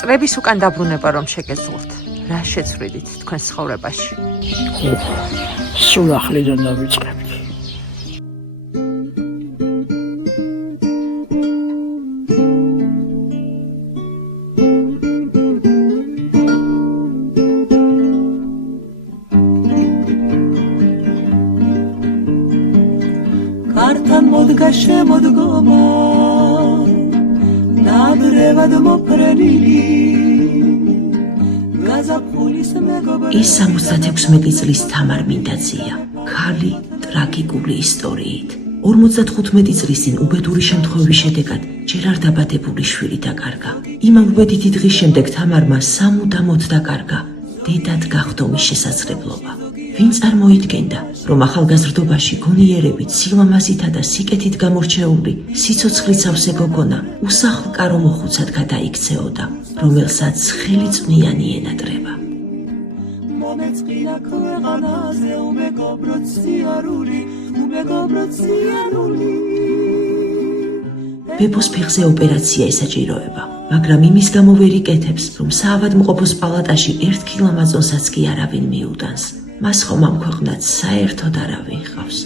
წლების უკან დაბრუნება რომ შეგეძლოთ. რა შეცვლიდით თქვენ ცხოვრებაში? სულ ახლიდან დავიწყებთ. Kartan modga შემოდგომა ნადრევად მოფრენილი გაზაფხულის მეგობრები ის 76 წლის თამარ მინდაძია, ქალი ტრაგიკული ისტორიით. 55 წლის წინ უბედური შემთხვევის შედეგად ჯერ არ დაბადებული შვილი დაკარგა. იმავე დღის შემდეგ თამარმა სამუდამოდ დაკარგა დედად გახდომის შესაძლებლობა. ვინ წარმოიდგენდა, რომ ახალგაზრდობაში გონიერებით, სილამაზითა და სიკეთით გამორჩეული, სიცოცხლის ავსე გოგონა უსახლკარო მოხუცად გადაიქცეოდა, რომელსაც ხელიწვნიანი ენატრება. მომეწყინა ქვეყანაზე უმეგობრო ციარული ბებოს ფეხზე ოპერაცია ესაჭიროება, მაგრამ იმის გამო ვერ იკეთებს, რომ საავადმყოფოს პალატაში ერთ ქილამაზონსაც კი არავინ მიუდანს. მას ხომ ამ ქვეყნად საერთოდ არავინ ჰყავს.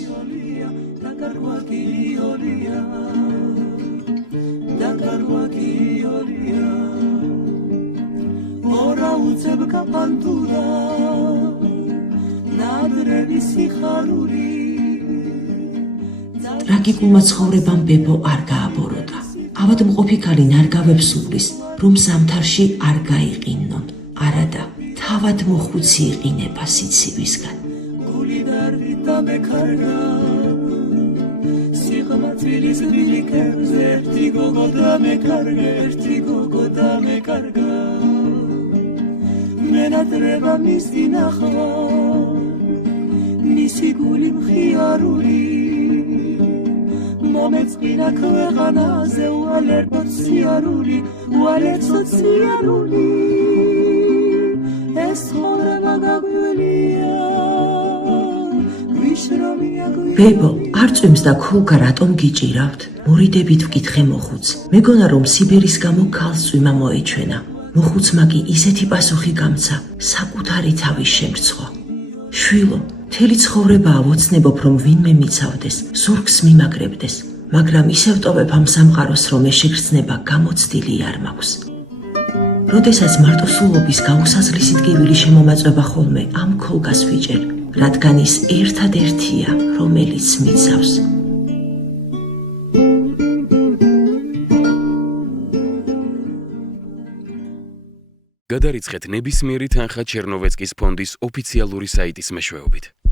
ტრაგიკულმა ცხოვრებამ ბებო არ გააბოროტა. ავადმყოფი ქალი ნარგავებს უვლის, რომ ზამთარში არ გაიყინონ, არადა თავად მოხუცი იყინება სიცივისგან. მენატრება მის დინახა მისი გული მხიარული მომეწყინა ქვეყანაზე უალერტო ციარული ეს ცხოვრება გაგვილია ვიშრომია ბებო, არ წვიმს და ქოლგა რატომ გიჭირავთ? მორიდებით ვკითხე მოხუც. მეგონა რომ სიბერის გამო ქალს წვიმა მოეჩვენა. მოხუცმა კი ისეთი პასუხი გამცა, საკუთარი თავის შემრცხვა. შვილო, მთელი ცხოვრება ავოცნებობ, რომ ვინმე მიცავდეს, ზურგს მიმაგრებდეს, მაგრამ ისევ ტოვებ ამ სამყაროს, რომ ეს შეგრძნება გამოცდილი არ მაქვს. როდესაც მარტოსულობის გაუსაზღლისი ტკივილი შემომაწვება ხოლმე ამ ქოლგას ვიჭერ, რადგან ის ერთადერთია, რომელიც მიცავს. გადარიცხეთ ნებისმიერი თანხა ჩერნოვეცკის ფონდის ოფიციალური საიტის მეშვეობით.